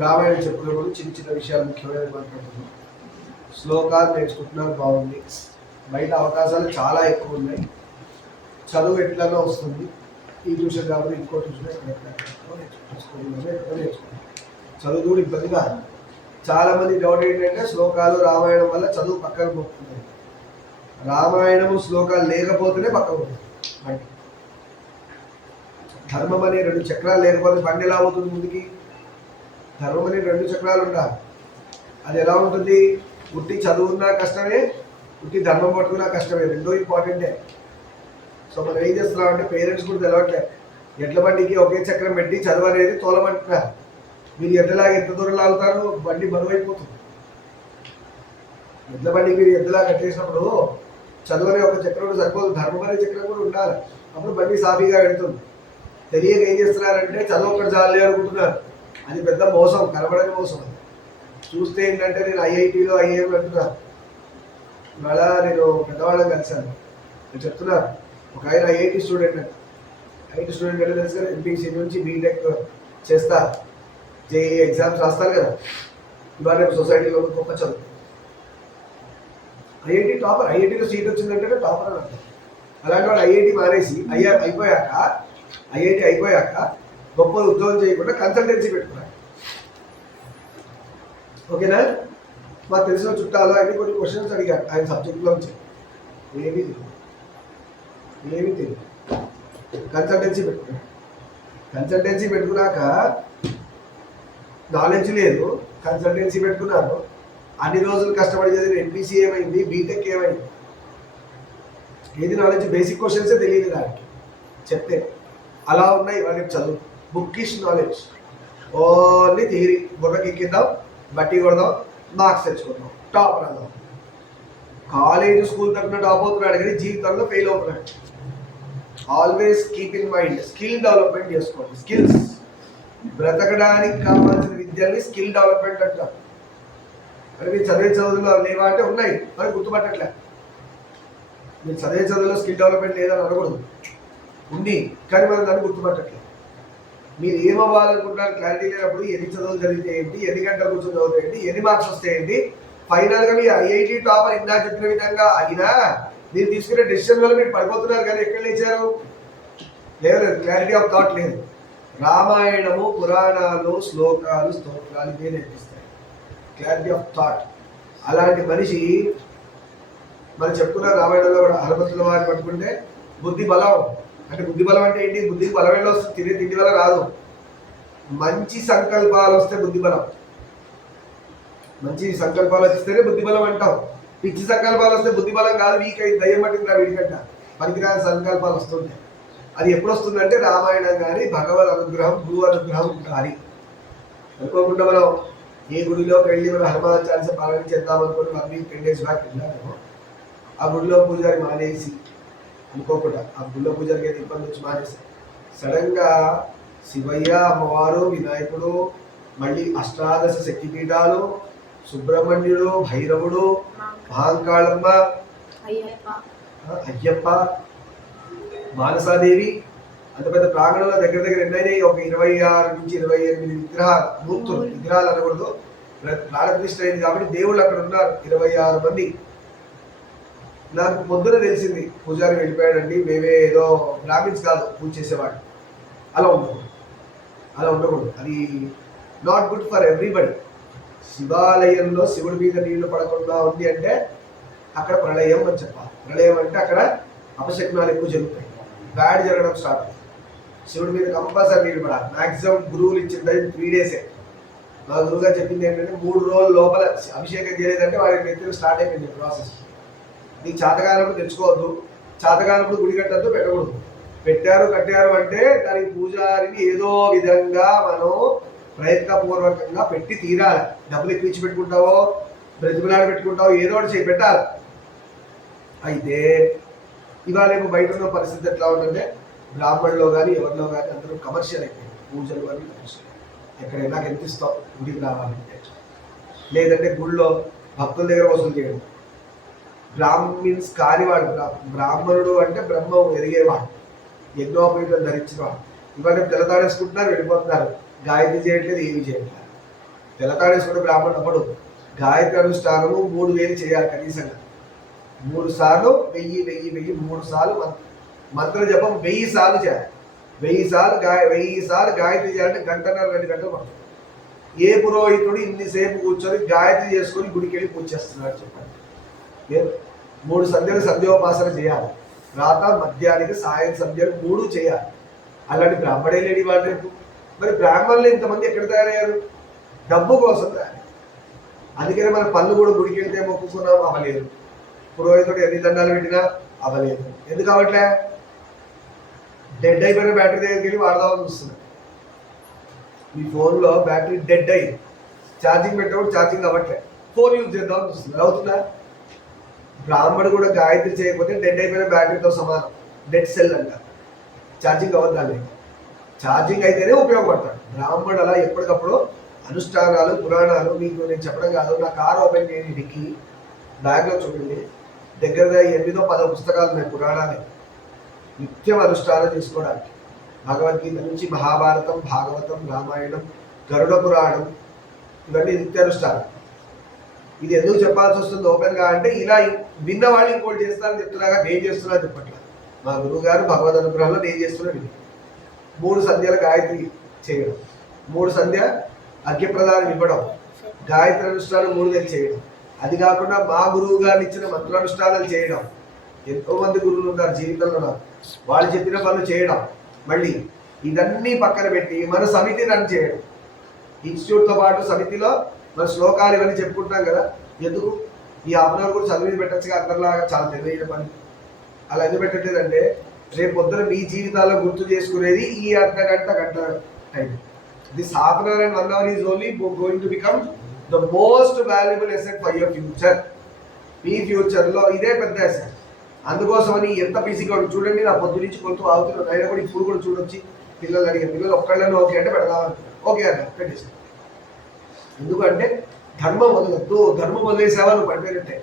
రామాయణ చెప్పుకున్నప్పుడు చిన్న చిన్న విషయాలు ముఖ్యమైన మాట్లాడుతున్నాం శ్లోకాలు నేర్చుకుంటున్నారు బాగుంది. బయట అవకాశాలు చాలా ఎక్కువ ఉన్నాయి. చదువు ఎట్లనో వస్తుంది. ఈ ట్యూషన్ కాబట్టి ఇంకో ట్యూషన్ ఎక్కడ చదువు కూడా ఇబ్బంది కాదు. చాలా మంది డౌట్ ఏంటంటే శ్లోకాలు రామాయణం వల్ల చదువు పక్కన పోతుంది. రామాయణము శ్లోకాలు లేకపోతేనే పక్కన పోతుంది. బండి. ధర్మం అనే రెండు చక్రాలు లేకపోతే బండి ఎలా అవుతుంది ముందుకి? ధర్మం అనే రెండు చక్రాలు ఉండాలి. అది ఎలా ఉంటుంది? ఉట్టి చదువున్నా కష్టమే ఉట్టి ధర్మం పట్టుకున్నా కష్టమే. రెండో ఇంపార్టెంటే. సో మనం ఏం చేస్తున్నామంటే పేరెంట్స్ కూడా తెలవట్లే. ఎడ్ల బండికి ఒకే చక్రం పెట్టి చదువు అనేది తోలమంటున్నారు మీరు ఎద్దలాగా ఎంత దూరం లాగుతారు? బండి బరువు అయిపోతుంది ఎడ్ల బండికి మీరు ఎద్దలా కట్టేసినప్పుడు చదువు అనే ఒక చక్రం సరిపోదు. ధర్మం అనే చక్రం కూడా ఉండాలి. అప్పుడు బండి సాఫీగా వెళ్తుంది. తెలియక ఏం చేస్తున్నారంటే చదువు ఒకటి చాలే అనుకుంటున్నారు. అది పెద్ద మోసం కనబడని మోసం అది. చూస్తే ఏంటంటే నేను ఐఐటీలో ఐఏఎం అంటున్నారు ఇవాళ నేను పెద్దవాళ్ళని కలిశాను నేను చెప్తున్నారు ఒక ఆయన ఐఐటి స్టూడెంట్ అంట ఐఐటి స్టూడెంట్ అంటే తెలుసు కదా ఎంపీసీ నుంచి బీటెక్ చేస్తా. జేఈ ఎగ్జామ్స్ రాస్తారు కదా. ఇవాళ రేపు సొసైటీలో గొప్ప చదువు. ఐఐటి టాపర్ ఐఐటిలో సీట్ వచ్చిందంటే టాపర్ అని అంటారు అలాంటి వాళ్ళు ఐఐటి మానేసి అయ్యా అయిపోయాక ఐఐటి అయిపోయాక గొప్ప ఉద్యోగం చేయకుండా కన్సల్టెన్సీ పెట్టుకున్నాను ఓకేనా? మాకు తెలిసిన చుట్టాలు అన్ని కొన్ని క్వశ్చన్స్ అడిగారు. ఆయన సబ్జెక్ట్లో నుంచి ఏమీ తెలియదు. ఏమీ తెలియదు. కన్సల్టెన్సీ పెట్టుకున్నాడు కన్సల్టెన్సీ పెట్టుకున్నాక నాలెడ్జ్ లేదు. కన్సల్టెన్సీ పెట్టుకున్నారు అన్ని రోజులు కష్టపడి చదివిన ఎంపీసీ ఏమైంది? బీటెక్ ఏమైంది? ఏది నాలెడ్జ్ బేసిక్ క్వశ్చన్సే తెలియదు దానికి. చెప్తే అలా ఉన్నాయి. వాళ్ళకి చదువు. బుక్కిష్ నాలెడ్జ్ ఓన్లీ థియరీ బుర్రకి ఎక్కిద్దాం బట్టి కొడదాం మార్క్స్ తెచ్చుకుందాం. టాప్ రాదాం కాలేజ్ స్కూల్ తరఫున టాప్ అవుతున్నాడు కానీ జీవితంలో ఫెయిల్ అవుతున్నాడు. Always keep in mind skill development చేసుకోండి. స్కిల్స్ బ్రతకడానికి కావాల్సిన విద్యల్ని స్కిల్ డెవలప్మెంట్ అంటారు మరి మీరు చదివే చదువులో లేవా అంటే ఉన్నాయి మరి గుర్తుపట్టట్లే. మీరు చదివే చదువులో స్కిల్ డెవలప్మెంట్ లేదని అనకూడదు. ఉంది కానీ మనం దాన్ని గుర్తుపట్టట్లేదు మీరు ఏమవ్వాలనుకుంటున్నారు క్లారిటీ లేనప్పుడు ఎన్ని చదువులు జరిగితే ఏంటి ఎన్ని గంటలు కూర్చొని చదువుతాయండి ఎన్ని మార్క్స్ వస్తాయండి ఫైనల్గా మీ ఐఐటి టాపర్ ఇందా చెప్పిన విధంగా అయినా మీరు తీసుకునే డెసిషన్ వల్ల మీరు పడిపోతున్నారు కానీ ఎక్కడ లేచారు? లేదు క్లారిటీ ఆఫ్ థాట్ లేదు. రామాయణము పురాణాలు శ్లోకాలు స్తోత్రాలు ఇవే నేర్పిస్తాయి. క్లారిటీ ఆఫ్ థాట్ అలాంటి మనిషి మనం చెప్పుకున్న రామాయణంలో కూడా హనుమంతుల వారిని పట్టుకుంటే బుద్ధి బలం. అంటే బుద్ధి బలం అంటే ఏంటి? బుద్ధికి బలం ఎలా వస్తుంది తినే తిండి వల్ల రాదు మంచి సంకల్పాలు వస్తే బుద్ధి బలం. మంచి సంకల్పాలు వస్తేనే బుద్ధి బలం అంటాం పిచ్చి సంకల్పాలు వస్తే బుద్ధి బలం కాదు వీక్ అయింది దయ్యం పట్టిందిరా వీడికంట. పనికిరాని సంకల్పాలు వస్తుంటాయి. అది ఎప్పుడు వస్తుందంటే రామాయణం కానీ భగవద్ అనుగ్రహం గురు అనుగ్రహం కానీ. అనుకోకుండా మనం ఏ గుడిలోకి వెళ్ళి మనం హనుమాన్ చాలీస పాలన చేద్దాం అనుకుని one week ten days back వెళ్ళాము ఆ గుడిలో పూజారి మానేసి అనుకోకుండా ఆ గుడిలో పూజారికి ఏదో ఇబ్బంది వచ్చి మానేసి సడన్గా శివయ్య అమ్మవారు వినాయకుడు మళ్ళీ అష్టాదశ శక్తిపీఠాలు సుబ్రహ్మణ్యుడు భైరవుడు మహాంకాళమ్మ అయ్యప్ప. మానసాదేవి అంత పెద్ద ప్రాంగణంలో దగ్గర దగ్గర ఎన్నైనాయి ఒక ఇరవై ఆరు నుంచి ఇరవై ఎనిమిది విగ్రహాలు మూర్తులు. విగ్రహాలు అనకూడదు. ప్ర- ప్రాణప్రతిష్ఠ అయింది కాబట్టి దేవుళ్ళు అక్కడ ఉన్నారు. ఇరవై ఆరు మంది. నాకు పొద్దున తెలిసింది పూజారి వెళ్ళిపోయాడండి మేమే ఏదో బ్రాహ్మిన్స్ కాదు పూజ చేసేవాడు. అలా ఉండకూడదు. అలా ఉండకూడదు. అది నాట్ గుడ్ ఫర్ ఎవ్రీబడి శివాలయంలో శివుడి మీద నీళ్ళు పడకుండా ఉంది అంటే అక్కడ ప్రళయం అని చెప్పాలి. ప్రళయం అంటే అక్కడ అపశక్నాలు ఎక్కువ జరుగుతాయి. బ్యాడ్ జరగడం స్టార్ట్ అవుతుంది. శివుడి మీద కంపల్సరీ నీళ్ళు పడాలి. మాక్సిమం గురువులు ఇచ్చిన టైం త్రీ డేసే మా గురువుగా చెప్పింది ఏంటంటే మూడు రోజుల లోపల అభిషేకం చేయలేదంటే వాడి నెత్తిన స్టార్ట్ అయిపోయింది ప్రాసెస్ నీకు చాతకాలప్పుడు తెచ్చుకోవద్దు చాతకాలప్పుడు గుడి కట్టద్దు పెట్టకూడదు. పెట్టారు కట్టారు అంటే దానికి పూజారిని ఏదో విధంగా మనం ప్రయత్నపూర్వకంగా పెట్టి తీరాలి. డబ్బులు ఎక్కువ ఇచ్చి పెట్టుకుంటావో బ్రతిమలాడి పెట్టుకుంటావో ఏదో ఒకటి చేయి పెట్టాలి. అయితే ఇవాళ ఏమో బయట ఉన్న పరిస్థితి ఎట్లా ఉందంటే బ్రాహ్మణులో కానీ ఎవరిలో కానీ అందరూ కమర్షియల్ అయిపోయింది పూజలు అని కమర్షియల్. ఎక్కడైనా ఎంత ఇస్తావు గుడికి రావాలంటే. లేదంటే గుళ్ళో భక్తుల దగ్గర వసూలు చేయడం. బ్రాహ్మిన్స్ కానివాడు బ్రాహ్మణుడు అంటే బ్రహ్మం ఎరిగేవాడు యజ్ఞోపేతం ధరించినవాడు. ఇవాళ తెల్లతాడేసుకుంటున్నారు వెళ్ళిపోతున్నారు. గాయత్రి చేయట్లేదు ఏమి చేయట్లేదు. తెల్లతాడేసుకుంటే బ్రాహ్మణుడు అప్పుడు గాయత్రి అనుష్ఠానము మూడు వేలు చేయాలి కనీసంగా. మూడు సార్లు వెయ్యి వెయ్యి వెయ్యి మూడు సార్లు మంత్ర. జపం వెయ్యి సార్లు చేయాలి. వెయ్యి సార్లు గాయ వెయ్యి సార్లు గాయత్రి చేయాలంటే గంటన్నర రెండు గంటలు పడుతుంది. ఏ పురోహితుడు ఇన్నిసేపు కూర్చొని గాయత్రి చేసుకొని గుడికి వెళ్ళి పూజ చేస్తున్నాడు చెప్పండి. మూడు సంధ్యలు సంధ్యోపాసన చేయాలి. రాత మధ్యానికి సాయం సంధ్యలు మూడు చేయాలి. అలాంటి బ్రాహ్మడే లేని వాడు రేపు. మరి బ్రాహ్మణులు ఇంతమంది ఎక్కడ తయారయ్యారు? డబ్బు కోసం అందుకనే మన పళ్ళు కూడా గుడికి వెళ్తే మొక్కుకున్నాం అవ్వలేదు పురోహితుడు ఎన్ని దండాలు పెట్టినా అవ్వలేదు ఎందుకు అవ్వట్లే? డెడ్ అయిపోయిన బ్యాటరీ దగ్గరికి వెళ్ళి వాడదామని చూస్తున్నాం. మీ ఫోన్లో బ్యాటరీ డెడ్ అయ్యి. ఛార్జింగ్ పెట్టినప్పుడు ఛార్జింగ్ అవ్వట్లే. ఫోన్ యూజ్ చేద్దామని చూస్తున్నారు అవుతుందా? బ్రాహ్మడు కూడా గాయత్రి చేయకపోతే డెడ్ అయిపోయిన బ్యాటరీతో సమానం. డెడ్ సెల్ అంట. ఛార్జింగ్ అవ్వద్దాన్ని ఛార్జింగ్ అయితేనే ఉపయోగపడతాడు. బ్రాహ్మడు అలా ఎప్పటికప్పుడు అనుష్ఠానాలు పురాణాలు మీకు నేను చెప్పడం కాదు. నా కార్ ఓపెన్ చేయండి డిక్కి బ్యాగ్లో చూడండి. దగ్గర ఎనిమిదో పదో పుస్తకాలు ఉన్నాయి పురాణాలే. నిత్యం అనుష్ఠానం చేసుకోవడానికి. భగవద్గీత నుంచి మహాభారతం భాగవతం రామాయణం గరుడ పురాణం ఇవన్నీ నిత్యానుష్ఠానం ఇది ఎందుకు చెప్పాల్సి వస్తుంది ఓపెన్గా అంటే ఇలా విన్న వాళ్ళు ఇంకోటి చేస్తారని చెప్తున్నాగా నేను చేస్తున్నా చెప్పట్ల. మా గురువు గారు భగవద్ అనుగ్రహంలో నేను చేస్తున్నాడు మూడు సంధ్యల గాయత్రి చేయడం. మూడు సంధ్య అర్ఘ్యప్రదానం ఇవ్వడం. గాయత్రి అనుష్ఠానం మూడు వేలు చేయడం. అది కాకుండా మా గురువు గారిని ఇచ్చిన మంత్రానుష్ఠానాలు చేయడం. ఎంతో మంది గురువులు ఉన్నారు జీవితంలో నాకు. వాళ్ళు చెప్పిన పనులు చేయడం. మళ్ళీ ఇదన్నీ పక్కన పెట్టి మన సమితి రన్ చేయడం. ఇన్స్టిట్యూట్తో పాటు సమితిలో మరి శ్లోకాలు ఇవన్నీ చెప్పుకుంటున్నాం కదా. ఎందుకు? ఈ హాఫ్ అన్ అవర్ కూడా చదివి పెట్టచ్చుగా అందరిలాగా చాలా తెలియని పని. అలా ఎందుకు పెట్టట్లేదంటే రేపు పొద్దున మీ జీవితాల్లో గుర్తు చేసుకునేది ఈ అర్ధ గంట గంట time. This half an hour and one hour is only going to become the most valuable asset for your future. మీ ఫ్యూచర్లో ఇదే పెద్ద ఎసెట్ అందుకోసమని ఎంత బిజీగా చూడండి నా పొద్దు నుంచి కొంత ఆగుతున్నాను అయినా కూడా ఇప్పుడు కూడా చూడొచ్చి పిల్లలు అడిగారు పిల్లలు ఒక్కళ్ళని ఓకే అంటే పెడదామని ఓకే అన్న పెట్టేసాను ఎందుకంటే ధర్మం వదలద్దు ధర్మం వదిలేసావా నువ్వు పడిపోయినట్టే.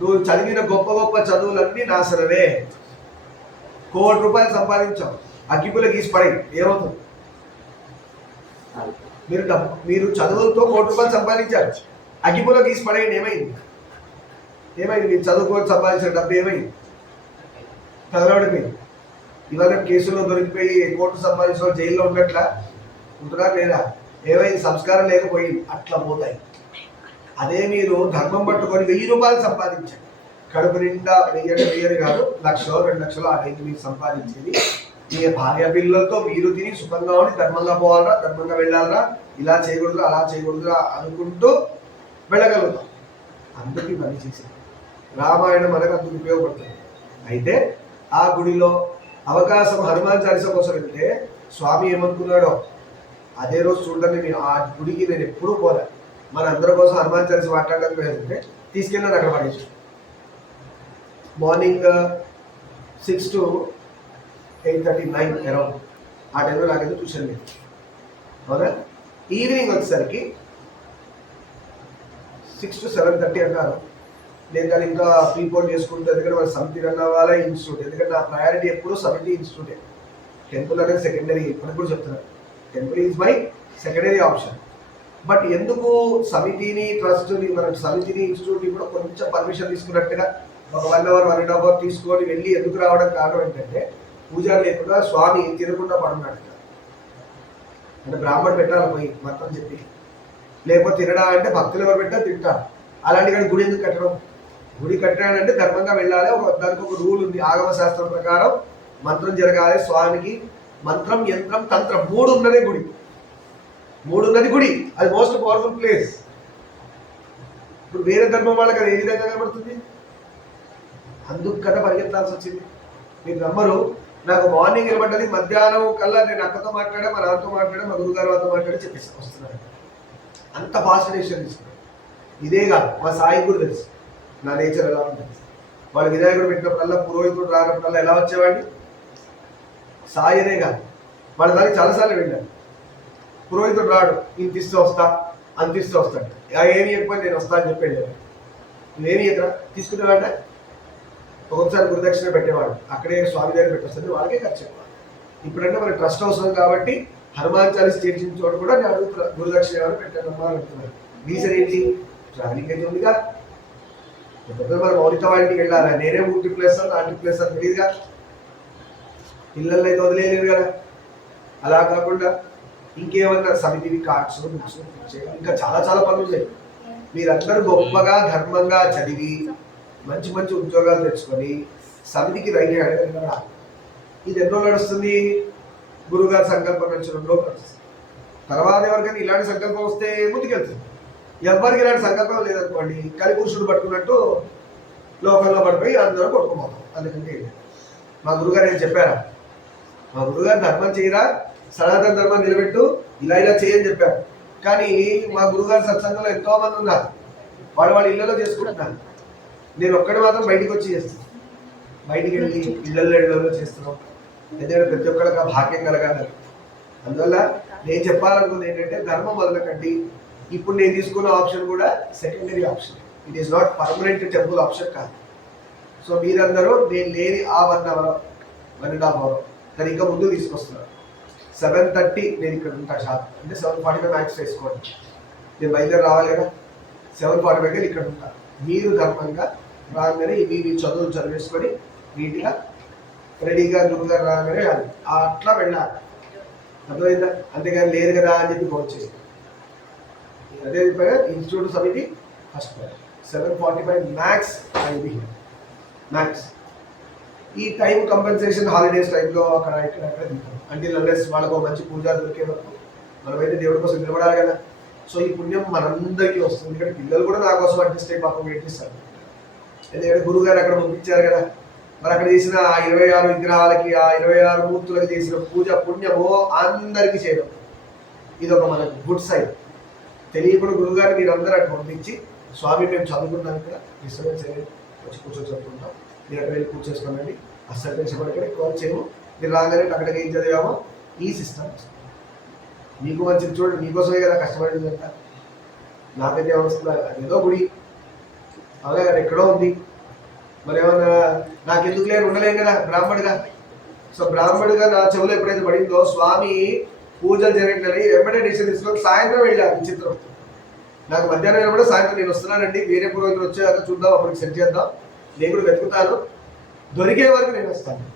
నువ్వు చదివిన గొప్ప గొప్ప చదువులన్నీ నాశనమే. కోటి రూపాయలు సంపాదించావు. అగ్గిపుల గీసి పడే ఏమవుతుంది? మీరు డబ్బు మీరు చదువులతో కోటి రూపాయలు సంపాదించారు. అగ్గిపుల గీసి పడేయండి ఏమైంది? ఏమైంది? మీరు చదువుకోని సంపాదించిన డబ్బు ఏమైంది? చదవడిపోయింది ఇవాళ కేసులో దొరికిపోయి కోర్టు సంపాదించిన వాళ్ళు జైల్లో ఉన్నట్లా ఉంటున్నారు లేదా? ఏమైంది? సంస్కారం లేకపోయింది అట్లా పోతాయి. అదే మీరు ధర్మం పట్టుకొని వెయ్యి రూపాయలు సంపాదించారు కడుపు నిండా వెయ్యి వెయ్యరు కాదు. లక్షలో రెండు లక్షలు ఆ టైంకి మీరు సంపాదించేది. మీ భార్య పిల్లలతో మీరు తిని సుఖంగా ఉండి ధర్మంగా పోవాలరా ధర్మంగా వెళ్ళాలరా? ఇలా చేయకూడదు అలా చేయకూడదురా అనుకుంటూ వెళ్ళగలుగుతాం. అందుకు ఇవన్నీ చేసింది రామాయణం మనకు అందుకు ఉపయోగపడుతుంది. అయితే ఆ గుడిలో అవకాశం హనుమాన్ చాలీస కోసం వెళ్తే స్వామి ఏమనుకున్నాడో? అదే రోజు చూడండి నేను ఆ గుడికి నేను ఎప్పుడూ పోలే. మన అందరి కోసం హనుమాన్ చాలీసా మాట్లాడడానికి వెళ్తుంటే తీసుకెళ్ళాను అక్కడ పడేసి morning six to eight thirty nine around ఆ టైంలో నాకైతే ట్యూషన్ లేదు. అవునా? ఈవినింగ్ వచ్చేసరికి సిక్స్ టు సెవెన్ థర్టీ అన్నారు. నేను దాన్ని ఇంకా ప్రీపోన్ చేసుకుంటే ఎందుకంటే మన సమితి రన్ అవ్వాలి ఇన్స్టిట్యూట్ ఎందుకంటే నా ప్రయారిటీ ఎప్పుడు సమితి ఇన్స్టిట్యూటే. టెంపుల్ అనేది సెకండరీ ఇప్పటికి కూడా చెప్తున్నాను temple is my secondary option but ఎందుకు సమితిని ట్రస్ట్ని మన సమితిని ఇన్స్టిట్యూట్ని కూడా కొంచెం పర్మిషన్ తీసుకున్నట్టుగా ఒక one hour one and hour తీసుకొని వెళ్ళి ఎందుకు రావడం కారణం ఏంటంటే పూజారి లేకుండా స్వామి తినకుండా పడున్నాడు అంటే బ్రాహ్మణ్ పెట్టాలి పోయి మొత్తం చెప్పి? లేకపోతే తినడా అంటే భక్తులు ఎవరు పెట్టా తింటారు అలాంటి కానీ గుడి ఎందుకు కట్టడం? గుడి కట్టాడంటే ధర్మంగా వెళ్ళాలి. ఒక దానికి ఒక రూల్ ఉంది. ఆగమ శాస్త్రం ప్రకారం మంత్రం జరగాలి. స్వామికి మంత్రం యంత్రం తంత్రం మూడు ఉన్నదే గుడి. మూడు ఉన్నది గుడి. అది మోస్ట్ పవర్ఫుల్ ప్లేస్ ఇప్పుడు వేరే ధర్మం వాళ్ళకి అది ఏ విధంగా కనబడుతుంది? అందుకు కదా పరిగెత్తాల్సి వచ్చింది. మీరు నమ్మరు. నాకు మార్నింగ్ నిలబడ్డది మధ్యాహ్నం కల్లా నేను అక్కతో మాట్లాడా మా నాన్నతో మాట్లాడా మా గురుగారు వాళ్ళతో మాట్లాడి చెప్పేసి వస్తున్నాను అంత ఫాసినేషన్ డెసిషన్ తీసుకున్నాను ఇదే కాదు మా సాయి కూడా తెలుసు. నా నేచర్ ఎలా ఉంటుంది. వాళ్ళ వినాయకుడు పెట్టినప్పుడల్లా పురోహితుడు రానప్పుడల్లా ఎలా వచ్చేవాడిని? సాయనే కాదు. వాళ్ళ దానికి చాలాసార్లు వెళ్ళాను. పురోహితుడు రాడు ఇంత ఇస్తూ వస్తా అంత ఇస్తూ వస్తాడు "ఆ, ఏమి చెప్పని నేను వస్తా అని చెప్పి వెళ్ళాను నువ్వేమి ఎక్కడ తీసుకునేవాడినా ఒక్కొక్కసారి గురుదక్షిణ పెట్టేవాడు. అక్కడే స్వామి దగ్గర పెట్టొస్తుంది వాళ్ళకే ఖర్చు ఎక్కువ. ఇప్పుడంటే మనకి ట్రస్ట్ అవసరం కాబట్టి హనుమాన్ చాలీస్ చేర్చిన చోట కూడా నేను గురుదక్షిణ ఎవరు పెట్టానమ్మా అని అంటున్నాను రీజన్ ఏంటి? ట్రావెలింగ్ అయితే ఉందిగా. మనం మౌలిక వాళ్ళకి వెళ్ళాలి? నేనే ఊటీ ప్లేస్ అని నాటి ప్లేస్ అని తెలియదుగా పిల్లల్ని అయితే వదిలేయలేరు కదా. అలా కాకుండా ఇంకేమన్నా సమితివి కార్డ్స్ బుక్స్ ఇంకా చాలా చాలా పనులు చేయాలి మీరందరూ గొప్పగా ధర్మంగా చదివి మంచి మంచి ఉద్యోగాలు తెచ్చుకొని సమితికి రైట్ అడగలిగినారా ఇది ఎన్నో నడుస్తుంది? గురుగారి సంకల్పం నడిచినప్పుడు నడుస్తుంది. తర్వాత ఎవరికైనా ఇలాంటి సంకల్పం వస్తే ముందుకెళ్తుంది. ఎవరికి ఇలాంటి సంకల్పం లేదనుకోండి కలిపురుషుడు పట్టుకున్నట్టు లోకంలో పడిపోయి అందరూ కొట్టుకుపోతాం. అందుకంటే మా గురుగారు ఏం చెప్పారా. మా గురుగారు ధర్మం చేయరా? సనాతన ధర్మం నిలబెట్టు. ఇలా ఇలా చేయని చెప్పారు. కానీ మా గురుగారు సత్సంగంలో ఎంతో మంది ఉన్నారు. వాళ్ళు వాళ్ళ ఇళ్ళలో చేసుకుంటున్నారు. నేను ఒక్కడి మాత్రం బయటికి వచ్చి చేస్తాను. బయటికి వెళ్ళి ఇళ్ళల్లో ఇళ్ళలో చేస్తున్నాం. ఎందుకంటే ప్రతి ఒక్కరికి ఆ భాగ్యం కలగాలి అందువల్ల నేను చెప్పాలనుకుంది ఏంటంటే ధర్మం మొదలకండి ఇప్పుడు నేను తీసుకున్న ఆప్షన్ కూడా secondary option it is not permanent temple option కాదు. సో మీరందరూ నేను లేని ఆ one hour one and half hour దాన్ని ఇంకా ముందు తీసుకొస్తున్నారు. సెవెన్ థర్టీ నేను ఇక్కడ ఉంటా షాప్. అంటే సెవెన్ ఫార్టీ ఫైవ్ మ్యాక్స్ వేసుకోండి. నేను బయలుదేరి రావాలి కదా? సెవెన్ ఫార్టీ ఫైవ్కి ఇక్కడ ఉంటా. మీరు ధర్మంగా రాగానే ఇవి మీ చదువులు చదివేసుకొని నీట్గా రెడీగా గురుగా రాగానే అది అట్లా వెళ్ళాలి. అర్థమైందా? అంతేగాని లేదు కదా అని చెప్పి ఫోన్ చేసి అదే విధంగా ఇన్స్టిట్యూట్ సమితి first. Seven forty five max ఐదు మ్యాక్స్ ఈ టైం కంపెన్సేషన్ హాలిడేస్ టైంలో అక్కడ ఇక్కడ అక్కడ అంటే అన్లెస్ వాళ్ళకు ఒక మంచి పూజ దొరికే వరకు మనమైతే దేవుడి కోసం నిలబడాలి కదా. సో ఈ పుణ్యం మనందరికీ వస్తుంది. ఎందుకంటే పిల్లలు కూడా నా కోసం అడ్జస్ట్ అయ్యి పాపం వెయిట్ చేస్తారు ఎందుకంటే గురువు గారు అక్కడ పంపించారు కదా. మరి అక్కడ చేసిన ఆ ఇరవై ఆరు విగ్రహాలకి ఆ ఇరవై ఆరు మూర్తులకి చేసిన పూజ పుణ్యము అందరికీ చేయడం. ఇది ఒక మనకు గుడ్ సైడ్ తెలియకుండా గురుగారు మీరు అందరూ అక్కడ పంపించి స్వామి మేము చదువుకున్నాం ఇక్కడ. డిస్టర్బెన్స్ అయ్యేది వచ్చి కూర్చొని చదువుకుంటాం. మీరు అక్కడ వెళ్ళి కూర్చోసుకోండి అస్సలు టెన్షన్ పడకండి కాల్ చేయము. మీరు రాగానే అక్కడికి ఏం చదివామో ఈ సిస్టమ్ మీకు మంచిది చూడండి మీకోసమే కదా కష్టపడింది అంట నాకైతే ఏమొస్తుందా అదేదో గుడి. అవునా కదా ఎక్కడో ఉంది. మరి ఏమన్నా నాకు ఎందుకు లేని ఉండలేం కదా బ్రాహ్మణుగా. సో బ్రాహ్మణుగా నా చెవులో ఎప్పుడైతే పడిందో స్వామి పూజలు జరగట్లని వెంబడే డిసిషన్ తీసుకొని సాయంత్రం వెళ్ళాను విచిత్రం. నాకు మధ్యాహ్నం కూడా సాయంత్రం నేను వస్తున్నానండి. వేరే పురోహితులు వచ్చాక చూద్దాం అప్పటికి సెట్ చేద్దాం. నేను కూడా వెతుకుతాను. దొరికే వరకు నేను వస్తాను.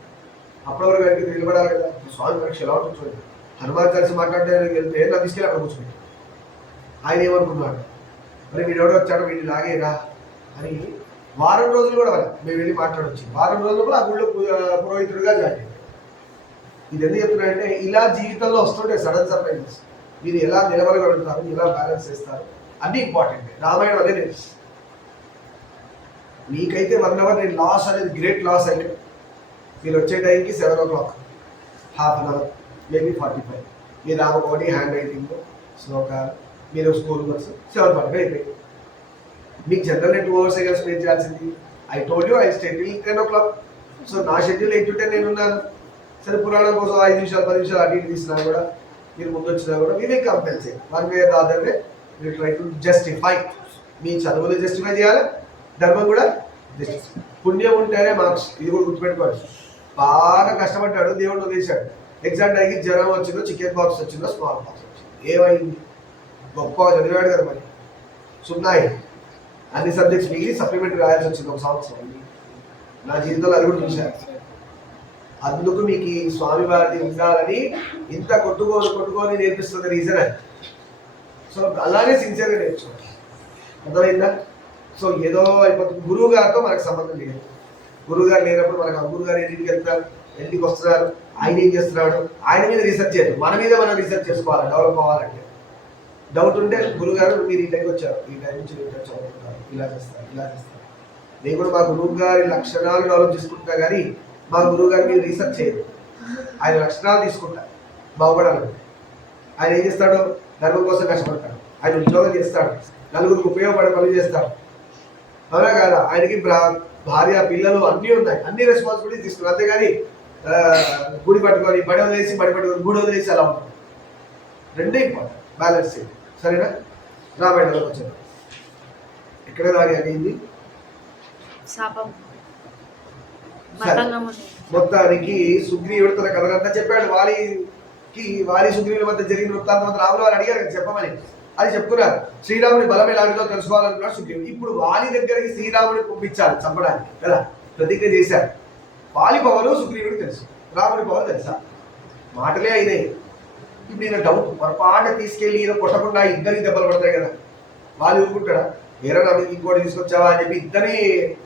అప్పటి వరకు వెనక్కి నిలబడాలి కదా? స్వామి పరీక్ష ఎలా ఉంటుంది చూడండి. హనుమాన్ కలిసి మాట్లాడడానికి వెళ్తే నా తీసుకెళ్ళి అక్కడ కూర్చోండి ఆయన ఏమనుకున్నాడు? మరి వీడు వచ్చాడు వీడిని లాగేరా అని వారం రోజులు కూడా వాళ్ళ మేము వెళ్ళి మాట్లాడొచ్చు. వారం రోజులు కూడా ఆ గుళ్ళో పురోహితుడుగా పురోహితుడిగా జాయిన్ ఇది ఎందుకు చెప్తున్నాయంటే ఇలా జీవితంలో వస్తుంటాయి సడన్ సర్ప్రైజెస్. మీరు ఎలా నిలబడగలుగుతారు ఎలా బ్యాలెన్స్ చేస్తారు అన్ని ఇంపార్టెంట్. రామాయణం అదే నేను మీకైతే వన్ అవర్ నేను లాస్ అనేది గ్రేట్ లాస్ అయితే మీరు వచ్చే టైంకి seven o'clock half an hour maybe forty five me Ramakoti hand writing శ్లోకాలు మీరు school bus seven forty five అయిపోయింది. మీకు జనరల్ టూ అవర్స్ కలిసి స్పెండ్ చేయాల్సింది. I told you I schedule ten o'clock so నా షెడ్యూల్ ఎయిట్ టు టెన్ నేను ఉన్నాను సరే పురాణం కోసం ఐదు నిమిషాలు పది నిమిషాలు అటు ఇటు తీసినా కూడా మీరు ముందు వచ్చినా కూడా మీ మీకు compensate one way the other way మీరు ట్రై టు జస్టిఫై మీ చదువులు జస్టిఫై చేయాలి? ధర్మం కూడా పుణ్యం ఉంటేనే మార్క్స్ ఇది కూడా గుర్తుపెట్టుకోవాలి. బాగా కష్టపడ్డాడు దేవుడు వదిలేశాడు. ఎగ్జాక్ట్ అయ్యి జ్వరం వచ్చిందో చికెన్ బాక్స్ వచ్చిందో స్మాల్ బాక్స్ వచ్చిందో. ఏమైంది? గొప్పగా చదివాడు కదా మరి. సున్నాయి. అన్ని సబ్జెక్ట్స్ మిగిలి సప్లిమెంటరీ రాయాల్సి వచ్చింది ఒక సంవత్సరం. నా జీవితంలో అది కూడా చూశాను అందుకు మీకు ఈ స్వామి వారిని ఉండాలని ఇంత కొట్టుకొని కొట్టుకొని నేర్పిస్తుంది రీజన్ అది. సో అలానే సిన్సియర్గా నేర్చుకోండి అర్థమైందా? సో ఏదో అయిపోతుంది. గురువు గారితో మనకు సంబంధం లేదు. గురువు గారు లేనప్పుడు మనకు ఆ గురువు గారు వెళ్తారు ఎందుకు వస్తున్నారు? ఆయన ఏం చేస్తున్నాడు? ఆయన మీద రీసెర్చ్ చేయదు మన మీద మనం రీసెర్చ్ చేసుకోవాలి? డెవలప్ అవ్వాలంటే. డౌట్ ఉంటే గురుగారు మీరు ఈ టైంకి వచ్చారు. ఈ టైం నుంచి ఈ చదువుకుంటారు ఇలా చేస్తారు. ఇలా చేస్తారు. నేను కూడా మా గురువు గారి లక్షణాలు డెవలప్ చేసుకుంటున్నా కానీ మా గురువు గారి మీద రీసెర్చ్ చేయదు ఆయన లక్షణాలు తీసుకుంటా. బాగుపడాలంటే ఆయన ఏం చేస్తాడు? ధర్మం కోసం కష్టపడతాడు. ఆయన ఉద్యోగం చేస్తాడు. నలుగురికి ఉపయోగపడే పనులు చేస్తాడు. అవునా కాదా? ఆయనకి భార్య పిల్లలు అన్నీ ఉన్నాయి. అన్ని రెస్పాన్సిబిలిటీ తీసుకున్నారు. అంతేగాని ఆ, గుడి పట్టుకొని బడి వదిలేసి బడి పట్టుకొని గుడి వదిలేసి అలా ఉంటుంది రెండే ఇంపార్టెంట్ బ్యాలెన్స్ సరేనా? రామాయణంలోకి వచ్చాను ఎక్కడ దాగి అడిగింది శాపం. సరే. మతంగము మొత్తానికి సుగ్రీవుడు తన కథనంతా చెప్పాడు. వాలికి వాలి సుగ్రీవుల మధ్య జరిగిన వృత్తాంతం రాములు వారు అడిగారు చెప్పమని. అది చెప్పుకున్నారు. శ్రీరాముని బలం ఎలాంటిదో తెలుసుకోవాలనుకున్నారు సుగ్రీవుడు. ఇప్పుడు వాలి దగ్గరికి శ్రీరాముని పంపించాలి చంపడానికి కదా? ప్రతిజ్ఞ చేశారు. వాలి పవరు సుగ్రీవుడికి తెలుసు. రాముని పవరు తెలుసా? మాటలే అయినాయి ఇప్పుడు నేను డౌట్ పొరపాటు తీసుకెళ్ళి ఈయన కొట్టకుండా ఇద్దరికి దెబ్బలు పడతాయి కదా? వాళ్ళు ఊరుకుంటాడా వేరే నా ఇంకోటి తీసుకొచ్చావా అని చెప్పి ఇద్దరిని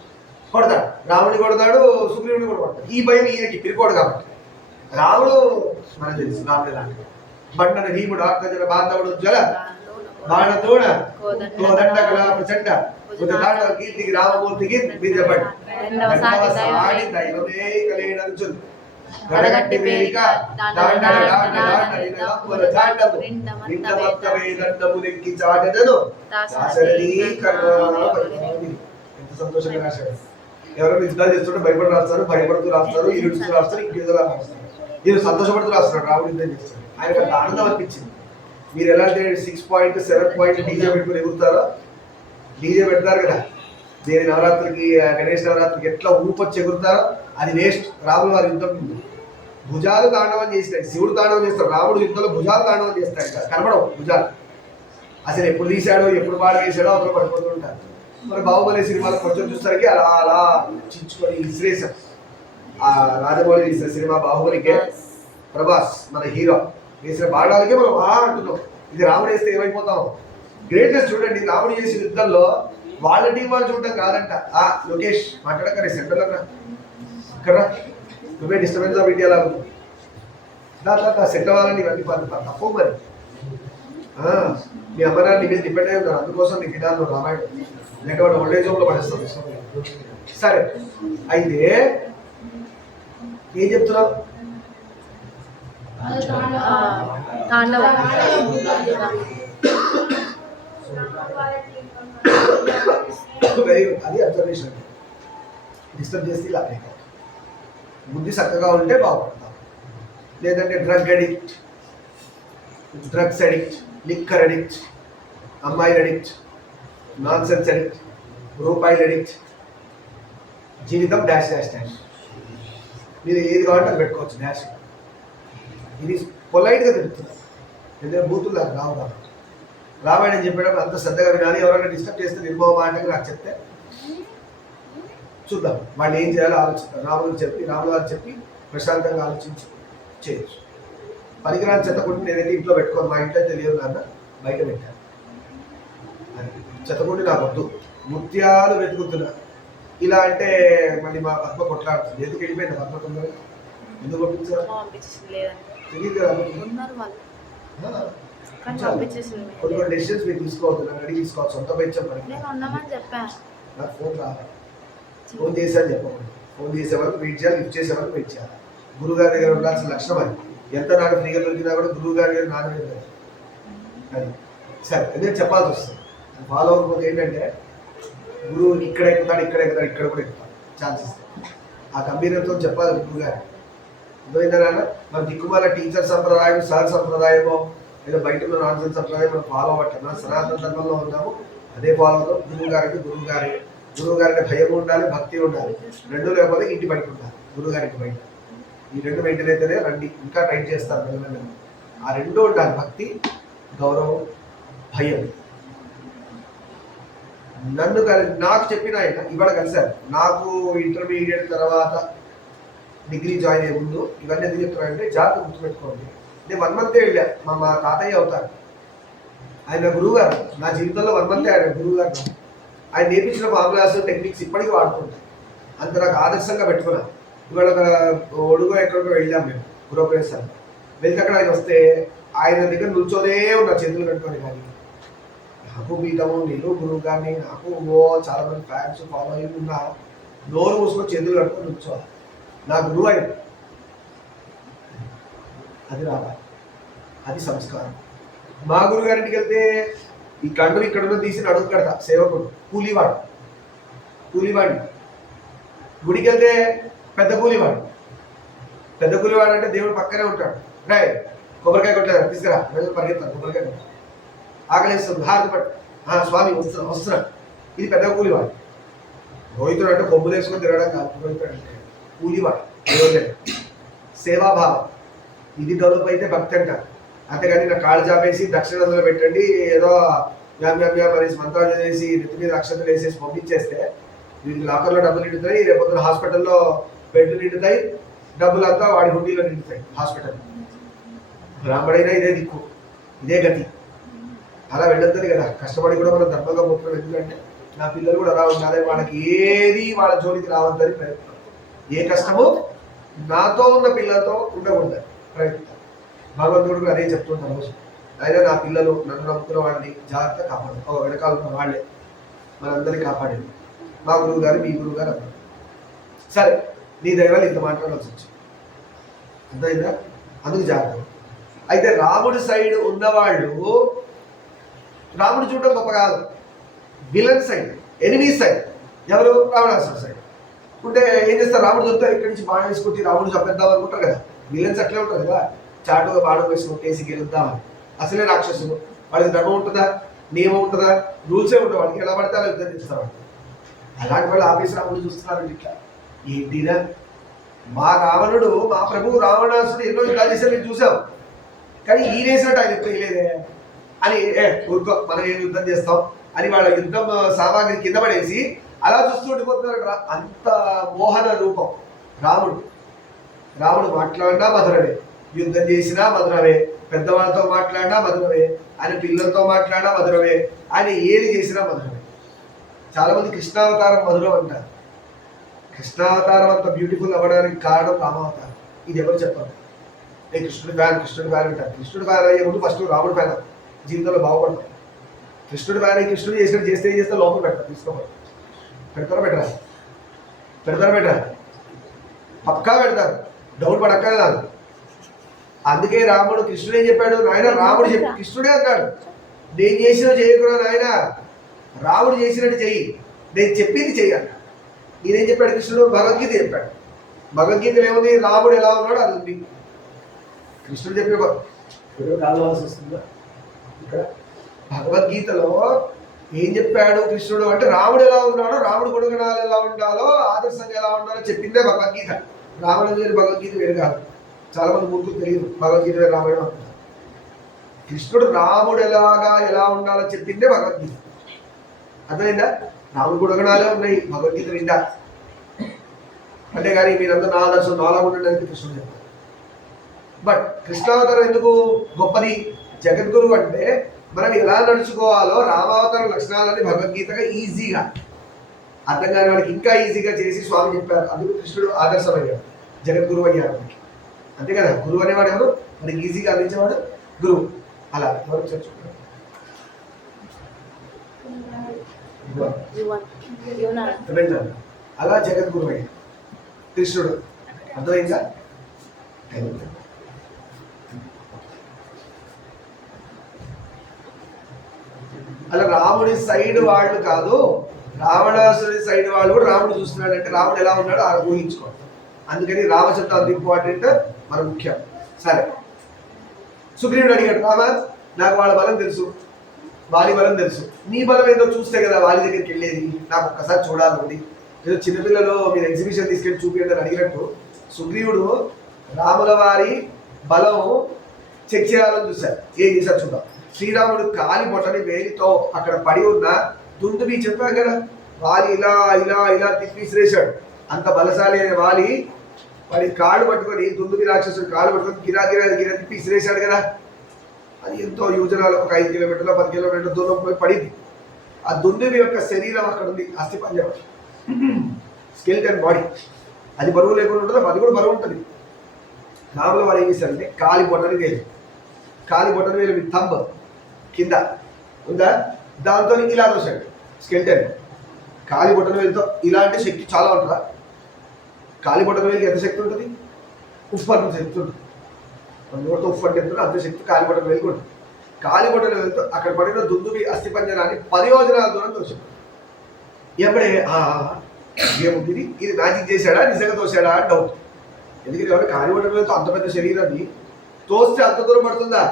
కొడతాడు రాముడిని కొడతాడు సుగ్రీవుడిని కూడా కొడతాడు ఈ భయం ఈయనకి పిరికోడు కాబట్టి. రాముడు మనకు తెలుసు రాముడు లాంటి బండన భీముడు ఆత్మజన బాంధవుడు జ్వల. కళా ప్రచండ. ఉదదాట కీర్తికి రామమూర్తికి బీజపడి రెండవ సాటి సాడి దైవమే కలేనంచుంది గడగట్టి దాండల దాండ దాండ నిలగంబుల దాండము నెక్కి చాటెదను. దాసరని కరుణాపరిపాలి. ఎంత సంతోషంగా రాశాడు ఎవరైనా యుద్ధాలు చేస్తుంటే భయపడి రాస్తారు భయపడుతూ రాస్తారు రాస్తారు ఇంకేదో రాస్తారు. ఈయన సంతోషపడుతూ రాస్తున్నాడు రాముడు యుద్ధం చేస్తాడు ఆయనకు అంత ఆనందం అనిపించింది. మీరు ఎలా అంటే six point seven point DJ పెట్టుకుని ఎగురుతారో? డీజే పెడతారు కదా. దేని నవరాత్రికి గణేష్ నవరాత్రికి ఎట్లా ఊపొచ్చి ఎగురుతారో అది వేస్ట్ రాముడు వారి యుద్ధం ఉంది. భుజాలు తాండవం చేస్తాడు శివుడు తాండవం చేస్తాడు. రాముడు యుద్ధంలో భుజాలు తాండవం చేస్తాడు కనబడవు భుజాలు. అసలు ఎప్పుడు తీశాడో ఎప్పుడు వేసాడో అతను పడిపోతూ ఉంటారు. మరి బాహుబలి సినిమాలో కొంచెం చూసరికి అలా అలా చించుకొని విసిరేశాం ఆ రాజమౌళి తీసిన సినిమా బాహుబలికే. ప్రభాస్ మన హీరో. వేసిన బాణాలకే మనం ఆ అంటున్నాం. ఇది రాముడు వేస్తే ఏమైపోతాం? గ్రేటెస్ట్ చూడండి రాముడు చేసిన యుద్ధంలో వాళ్ళ టీం వాళ్ళు చూడడం కాదంట. ఆ లోకేష్ మాట్లాడక సెంటర్లో రా ఇక్కడ నువ్వే డిస్టర్బెన్స్ ఆఫ్ ఇండియా లాగా దా సెంటర్ వాళ్ళని సెట్ అవ్వాలని ఇవన్నీ పని పని తప్పు మరి. మీ అమరాన్ని నీ మీద డిపెండ్ అయి ఉన్నారు. అందుకోసం నీకు విధానం రామాయణం లేకపోతే ఓల్డేజ్ హోమ్లో పడేస్తాం. సరే అయితే ఏం చెప్తున్నావు? తాండవ వెరీ అది అబ్జర్వేషన్ డిస్టర్బ్ చేస్తే ఇలా అయిపోతుంది. బుద్ధి చక్కగా ఉంటే బాగుంటుంది లేదంటే drug addict drugs addict liquor addict అమ్మాయిలు అడిక్ట్ నాన్ సెన్స్ అడిక్ట్ రూపాయలు అడిక్ట్ జీవితం డాష్ డాష్ డాష్ మీరు ఏది కావాలంటే అది పెట్టుకోవచ్చు డాష్ ఇది పొలైట్గా తెలుస్తుంది. ఎందుకంటే బూతులు నాకు రావు కాబట్టి రామాయణం చెప్పేటప్పుడు అంత శ్రద్ధగా వినాలి. ఎవరైనా డిస్టర్బ్ చేస్తే నిర్మో మాటగా నాకు చెప్తే చూద్దాం. వాళ్ళు ఏం చేయాలో ఆలోచిస్తారు రాముడికి చెప్పి రాములు గారు చెప్పి ప్రశాంతంగా ఆలోచించి చేయొచ్చు. పరికరాలు చెత్త నేనైతే ఇంట్లో పెట్టుకోను. మా ఇంట్లో తెలియదు నాన్న. బయట పెట్టాను. చెత్తకుంటే చెత్త నాకు వద్దు. ముత్యాలు వెతుకుతున్నా. ఇలా అంటే మళ్ళీ మా పద్మ కొట్లాడుతుంది. ఎందుకు వెళ్ళిపోయింది పద్మ తొందరగా? ఎందుకు పంపించారు కొన్ని కొన్ని డెసిషన్స్ మీరు తీసుకోవద్దు నన్ను అడిగి తీసుకోవాలి సొంత పెంచాం నాకు ఫోన్ రావాలి ఫోన్ చేశాను చెప్పండి ఫోన్ చేసే వరకు వెయిట్ చేయాలి లిఫ్ట్ చేసే వరకు వెయిట్ చేయాలి. గురువు గారి దగ్గర ఉండాల్సిన లక్షణం అది. ఎంత నాకు ఫ్రీగా దొరికినా కూడా గురువు గారి దగ్గర నాన్న అది. సరే అదే చెప్పాల్సి వస్తుంది. ఫాలో అవ్వకపోతే ఏంటంటే గురువు ఇక్కడ ఎక్కుతాడు ఇక్కడ ఎక్కుతాడు ఇక్కడ కూడా ఎక్కుతాడు. ఛాన్స్ ఇస్తాడు ఆ గంభీరంతో చెప్పాలి గురువు గారు అర్థమైందా మన దిక్కుమాల టీచర్ సంప్రదాయం సార్ సంప్రదాయమో లేదా బయట ఉన్న నాన్ సంప్రదాయం మనం ఫాలో అవ్వటం మన సనాతన ధర్మంలో ఉన్నాము అదే ఫాలో అవుతాం. గురువు గారికి గురువు గారి. గురువు గారికి భయం ఉండాలి భక్తి ఉండాలి. రెండు లేకపోతే ఇంటి బయట ఉండాలి. గురువు గారికి బయట. ఈ రెండు మెయింటైన్ అయితేనే రండి. ఇంకా ట్రైన్ చేస్తారు మెల్లమెల్లగా ఆ రెండు ఉండాలి. భక్తి గౌరవం భయం. నన్ను కలిసి నాకు చెప్పిన ఆయన ఇవాళ కలిశారు. నాకు ఇంటర్మీడియట్ తర్వాత డిగ్రీ జాయిన్ అయ్యే ముందు ఇవన్నీ ఎందుకు చెప్తున్నానంటే జాగ్రత్త గుర్తుపెట్టుకోండి. నేను వన్ మంతే వెళ్ళా. మా మా తాతయ్య అవుతారు. ఆయన గురువు గారు నా జీవితంలో వన్ మంతే ఆయన గురువు గారు ఆయన నేర్పించిన ఫార్ములాస్ టెక్నిక్స్ ఇప్పటికీ వాడుకుంటాను అంత నాకు ఆదర్శంగా పెట్టుకున్నా. ఇవాళ ఒక ఒడుగు ఎక్కడికో వెళ్ళాం మేము గృహప్రవేశాలు వెళ్తే అక్కడ ఆయన వస్తే ఆయన దగ్గర నిల్చోనే ఉన్నా చేతులు కట్టుకొని కానీ. నాకు బీటము నేను గురువు గారిని నాకు ఓ చాలా మంది ఫ్యాన్స్ ఫాలోయింగ్ ఉన్నా నోరు మూసుకొని చేతులు కట్టుకొని నుంచోవాలి. నా గురువు. ఆయన అది రావాలి. అది సంస్కారం. మా గురువు గారింటికి వెళ్తే ఈ కండు ఇక్కడ ఉన్న తీసి నడుము కడతా. సేవకుడు కూలివాడు. కూలీవాడి గుడికి వెళ్తే పెద్ద కూలివాడు. పెద్ద కూలివాడు అంటే దేవుడు పక్కనే ఉంటాడు. రాయ్ కొబ్బరికాయ కొట్టలేదు. తీసుకురా. ప్రజలు పరిగెత్తారు. కొబ్బరికాయ కొట్టు. ఆకలిస్తుంది. హారతి పట్టు. స్వామి వస్తున్నా వస్తున్నా. ఇది పెద్ద కూలివాడు. రోహితుడు అంటే కొమ్ములు వేసుకొని తిరగడం కాదు. రోహితుడు అంటే కూలివాడు దేవుడే సేవాభావం. ఇది డెవలప్ అయితే భక్తి అంటారు అంతేగాని నా కాళ్ళు చాపేసి దక్షిణలో పెట్టండి ఏదో మ్యామ్ మ్యామ్ మ్యామ్ అనేసి మంత్రాలు చేసి నెత్తి మీద అక్షతలు వేసేసి పంపించేస్తే వీళ్ళకి లాకర్లో డబ్బులు నిండుతాయి రేపొద్దున హాస్పిటల్లో బెడ్లు నిండుతాయి డబ్బులు అంతా వాడి హుండీలో నిండుతాయి హాస్పిటల్. బ్రాహ్మడైనా ఇదే దిక్కు ఇదే గతి. అలా వెళ్ళొద్దని కదా కష్టపడి కూడా మనం ధర్మంగా పోతున్నాం. ఎందుకంటే నా పిల్లలు కూడా అలా ఉండాలి వాళ్ళకి ఏది వాళ్ళ జోలికి రావద్దని ప్రయత్నం. ఏ కష్టము నాతో ఉన్న పిల్లలతో ఉండకుండా ప్రయత్నం భగవంతుడు అదే చెప్తుంటారు రోజు. అయినా నా పిల్లలు నన్ను నమ్ముతున్న వాళ్ళని జాగ్రత్త కాపాడు. ఒక వెనకాల ఉన్న వాళ్ళే మనందరినీ కాపాడండి. మా గురువు గారు మీ గురువు గారు అన్నారు. సరే నీ దైవాలు ఇంత మాట్లాడాల్సి వచ్చింది. అర్థమైందా? అందుకు జాగ్రత్త. అయితే రాముడి సైడ్ ఉన్నవాళ్ళు రాముడు చూడడం గొప్ప కాదు. Villain side enemy side. ఎవరు? రావణాసుడు సైడ్. ఉంటే ఏం చేస్తారు? రాముడు చూస్తే ఇక్కడి నుంచి బాగా వేసుకుంటే రాముడు చంపేద్దాం అనుకుంటారు కదా. విలన్స్ అట్లే ఉంటారు కదా. చాటుగా బాణం వేసుకుని కొట్టేసి గెలుద్దామని అసలే రాక్షసుడు. వాళ్ళకి ధర్మం ఉంటుందా? నియమం ఉంటుందా? రూల్సే ఉంటాయి వాడికి ఎలా పడితే యుద్ధం చేస్తారు అలాంటి వాళ్ళు ఆఫీస్ రాముడు చూస్తున్నారు ఇట్లా. ఏంటిరా మా రావణుడు మా ప్రభు రావణాసుడు ఎన్నో యుద్ధాలు చేశారు మేము చూసాం కానీ ఈ వేసినట్టు ఆయన ఎప్పుడు వేయలేదే అని ఏ ఊరుకో మనం ఏం యుద్ధం చేస్తాం? అని వాళ్ళ యుద్ధం సామాగ్రి కింద పడేసి అలా చూస్తూ అంత మోహన రూపం. రాముడు. రాముడు మాట్లాడినా మధురమే. యుద్ధం చేసినా మధురమే. పెద్దవాళ్ళతో మాట్లాడినా మధురమే. ఆయన పిల్లలతో మాట్లాడినా మధురమే. ఆయన ఏది చేసినా మధురమే. చాలామంది కృష్ణావతారం మధురం అంటారు. కృష్ణావతారం అంత బ్యూటిఫుల్ అవ్వడానికి కారణం రామావతారం. ఇది ఎవరు చెప్పారు? నేను కృష్ణుడు ఫ్యాన్ కృష్ణుడు ఫ్యాన్ అంటారు. కృష్ణుడు ఫ్యాన్ అయ్యే ముందు ఫస్ట్ రాముడు ఫ్యాన్ జీవితంలో బాగుపడతాం కృష్ణుడు ఫ్యాన్ అయ్యి కృష్ణుడు చేసినట్టు చేస్తే చేస్తే లోపల పెడతారు తీసుకోవాలి పెడతారా పెట్టరా పెడతారా పెట్టరా పక్కా పెడతారు. డౌట్ పడక్కర్లేదు అందుకే రాముడు కృష్ణుడు ఏం చెప్పాడు? నాయన రాముడు చెప్పి కృష్ణుడే అన్నాడు నేను చేసిన చేయకురా నాయన. రాముడు చేసినట్టు చెయ్యి. నేను చెప్పింది చెయ్యాలి ఈయనేం చెప్పాడు కృష్ణుడు? భగవద్గీత చెప్పాడు. భగవద్గీతలో ఏముంది? రాముడు ఎలా ఉన్నాడు అది ఉంది. కృష్ణుడు ఇక్కడ? భగవద్గీతలో ఏం చెప్పాడు కృష్ణుడు అంటే రాముడు ఎలా ఉన్నాడో రాముడు గుణగణాలు ఎలా ఉండాలో ఆదర్శంగా ఎలా ఉండాలో చెప్పిందే భగవద్గీత. రాముడు వేరు భగవద్గీత వేరు కాదు. చాలా మంది ముందుకు తెలియదు భగవద్గీత వేరు రామాయణం అంటారు కృష్ణుడు రాముడు ఎలాగా ఎలా ఉండాలో చెప్పిందే భగవద్గీత. అర్థమైందా? రాముడు గుణగణాలే ఉన్నాయి భగవద్గీత నిండా అంటే కానీ మీరందరూ నా ఆదర్శం నాలా ఉండడానికి కృష్ణుడు చెప్పారు బట్ కృష్ణావతారం ఎందుకు గొప్పది? జగద్గురు అంటే మనం ఎలా నడుచుకోవాలో రామావతార లక్షణాలని భగవద్గీతగా ఈజీగా అర్థం కాని వాడికి ఇంకా ఈజీగా చేసి స్వామి చెప్పారు. అందుకు కృష్ణుడు ఆదర్శమయ్యాడు. జగద్గురువు అయ్యాడు. మనకి అంతే కదా? గురువు అనేవాడు ఎవరు? మనకి ఈజీగా అందించేవాడు గురువు. అలా ఎవరు చర్చుకున్నారు అలా జగద్గురు అయ్యాడు కృష్ణుడు. అర్థమైందా? అలా రాముడి సైడ్ వాళ్ళు కాదు రావణాసుడి సైడ్ వాళ్ళు కూడా రాముడు చూస్తున్నాడు. అంటే రాముడు ఎలా ఉన్నాడో అలా ఊహించుకోండి. అందుకని రామచంద్ర అంత ఇంపార్టెంట్ మన ముఖ్యం. సరే. సుగ్రీవుడు అడిగాడు రామ నాకు వాళ్ళ బలం తెలుసు. వారి బలం తెలుసు. నీ బలం ఏదో చూస్తే కదా వారి దగ్గరికి వెళ్ళేది. నాకు ఒక్కసారి చూడాలి ఏదో చిన్నపిల్లలు మీరు ఎగ్జిబిషన్ తీసుకెళ్ళి చూపించండి అడిగినట్టు సుగ్రీవుడు రాముల వారి బలం చెక్ చేయాలని చూశారు. ఏం చేశారు చూద్దాం. శ్రీరాముడు కాలి బొట్టని వేలితో అక్కడ పడి ఉన్న దుందుబి చెప్పాం కదా వాలి ఇలా ఇలా ఇలా తిప్పి విసిరేశాడు. అంత బలశాలి అనే వాలి వాడి కాళ్ళు పట్టుకొని దుందుబి రాక్షసుడు కాళ్ళు పట్టుకొని గిరా గిరా గిరా తిప్పి విసిరేశాడు కదా. అది ఎంతో యోజనాలు. ఒక ఐదు కిలోమీటర్ల పది కిలోమీటర్ల దూరం పోయి పడింది. ఆ దుందుబి యొక్క శరీరం అక్కడ ఉంది. అస్థిపంజరం స్కెల్టన్ బాడీ అది బరువు లేకుండా ఉంటుంది? అది కూడా బరువు ఉంటుంది. నార్మల్ వాడు ఏం చేశారంటే కాలి బొట్టని వేలు. కాలి బొట్టని వేలు మీ థంబ్ కింద. ఉందా? దాంతో ఇలా దోశాడు స్కెల్టన్ కాలి బొట్టన వేలుతో ఇలాంటి శక్తి చాలా ఉంటుందా? కాలి బొట్టన వేలుకి ఎంత శక్తి ఉంటుంది? ఉప్పంత శక్తి ఉంటుంది. నోట్ నోటితో ఉఫ్ అంటే ఎంత అంత శక్తి కాలిబొట్టలు వెళ్ళుకుంటుంది కాలిబొట్టలు వేలుతో అక్కడ పడిన దుందుబి అస్థి పంజరాన్ని పది దూరం తోసాడు ఎప్పుడే? ఏముంది ఇది? మ్యాజిక్ చేశాడా? నిజంగా తోసాడా అని డౌట్ ఎందుకంటే ఎవరు కాలిబొట్టలు వెళ్తూ అంత పెద్ద శరీరాన్ని తోస్తే అంత దూరం పడుతుందా?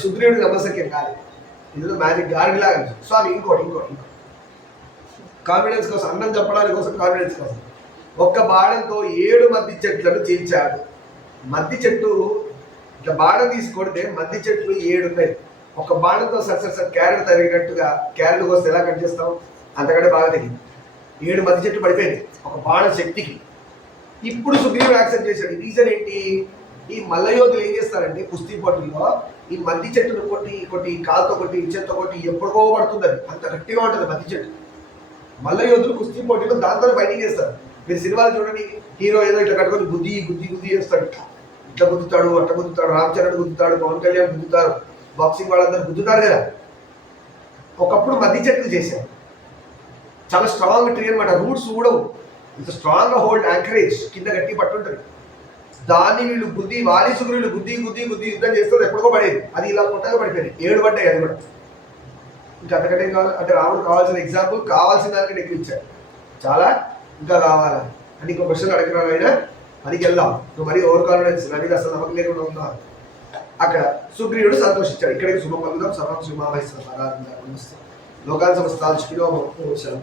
సుగ్రీవుడు నమ్మసక్యం కాదు. ఇందులో మ్యాజిక్ గార్డ్ లాగా స్వామి ఇంకోటి ఇంకోటి ఇంకోటి. కాన్ఫిడెన్స్ కోసం అన్నం చెప్పడానికి కోసం కాన్ఫిడెన్స్ కోసం. ఒక్క బాణంతో ఏడు మద్ది చెట్లను చీల్చాడు. మద్ది చెట్టు ఇట్లా బాణం తీసుకొడితే మద్ది చెట్లు ఏడు ఉన్నాయి. ఒక బాణంతో సర్ సర్ సర్ క్యారెట్ తరిగినట్టుగా క్యారెట్ కోసం ఎలా కట్ చేస్తాం అంతకంటే బాగా తగ్గింది ఏడు మద్ది చెట్లు పడిపోయింది ఒక బాణ శక్తికి. ఇప్పుడు సుగ్రీవుడు యాక్సెప్ట్ చేశాడు. రీజన్ ఏంటి? ఈ మల్లయోధులు ఏం చేస్తారంటే కుస్తీ పోటీల్లో ఈ మద్ది చెట్టును కొట్టి కొట్టి కాలుతో కొట్టి ఇచ్చేతో కొట్టి ఎప్పుడుకో పడుతుంది అది అంత గట్టిగా ఉంటుంది మద్ది చెట్టు. మల్లయోధులు కుస్తీ పోటీలో దాంతో ఫైటింగ్ చేస్తారు. మీరు సినిమాలు చూడండి హీరో ఏదో ఇట్లా కట్టుకొని గుద్ది గుద్ది గుద్ది చేస్తాడు. ఇట్లా గుద్దుతాడు అట్లా గుద్దుతాడు రామ్ చరణ్ గుద్దుతాడు పవన్ కళ్యాణ్ గుద్దుతారు. బాక్సింగ్ వాళ్ళందరూ గుద్దుతారు కదా. ఒకప్పుడు మద్ది చెట్లు చేశారు. చాలా స్ట్రాంగ్ ట్రీ అనమాట రూట్స్ ఊడవు. ఇంత స్ట్రాంగ్ హోల్డ్ యాంకరేజ్ కింద గట్టి పట్టుంటది దాన్ని వీళ్ళు గుద్ది వాలి సుగ్రీవులు గుద్ది గుద్ది గుద్ది యుద్ధం చేస్తారు ఎప్పుడుకో పడేది. అది ఇలా కొత్తగా పడిపోయింది. ఏడు పడ్డాయి అది కూడా. ఇంకా అంతకంటే కావాలి? అంటే రాముడు కావాల్సిన ఎగ్జాంపుల్ కావాల్సిన దానికంటే ఎక్కువ ఇచ్చాడు. చాలా ఇంకా కావాలా అని ఇంకో క్వశ్చన్ అడగడం ఆయన? పనికి వెళ్దాం. నువ్వు మరీ ఓవర్ కాన్ఫిడెన్స్ నా మీద అసలు నమ్మకం లేకుండా ఉందా అక్కడ సుగ్రీవుడు సంతోషించాడు. ఇక్కడికి శుభం పొందుదాం సర్వం శుభావహిస్తాం లోకాల సమస్తాలు శిఖిరో శరం